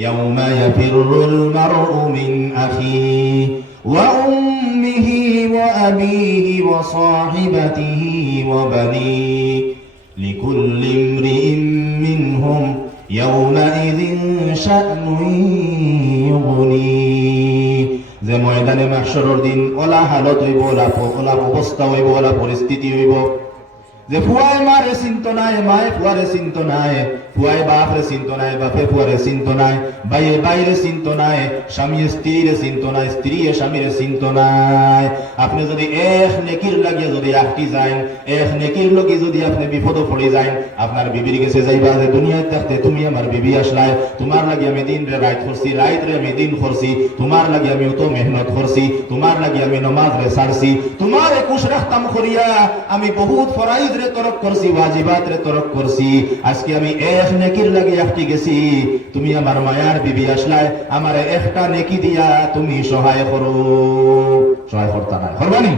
ইয়াউমা ইয়াফিরুল মারউ মিন আখিহি ওয়া উম্মিহি ওয়া আবিহি ওয়া সাহিবাতিহি ওয়া বানিহি লিকুল্লি ইমরিইন মিনহুম ইয়াউমাইযিন শা'নুন ইউগনি। যে ময়দানে মাহশরের দিন ওলা হালত হইব, ওলা অবস্থা হইব, ওলা পরিস্থিতি হইব যে ফুয়ায় মারে চিন্ত নাই, মায়ে ফুয়ারে চিন্ত নাই, ফুয়ায় বাপরে চিন্ত নাই, বাপে ফুয়ারে চিন্ত নাই, ভাইয়ে বাইরে চিন্ত নাই, স্বামী স্ত্রীরে চিন্ত নাই, স্ত্রী স্বামীরে চিন্ত নাই। আপনি যদি এক নেকির লাগিয়ে যদি আটকি যায়, এক নেকির লগি যদি আপনি বিপদ পড়ে যায়, আপনার বিবির কাছে যাইবা যে দুনিয়ায় থাকতে তুমি আমার বিবি আসলাই, তোমার লাগি আমি দিন রে রাত করছি, রাত রে আমি দিন করছি, তোমার লাগি আমি অত মেহনত করছি, তোমার লাগি আমি নমাজ রে ছাড়ছি, তোমার একুশ রাখতাম করিয়া আমি বহুত ফরাইদ রে তরক করছি, ওয়াজিবাত রে তরক করছি, আজকে আমি এক নেকির লাগি আটকি গেছি, তুমি আমার মায়ার বিবি আসলাই, আমার একটা নেকি দিয়া তুমি সহায় করো। সহায় করতা না, করবানি?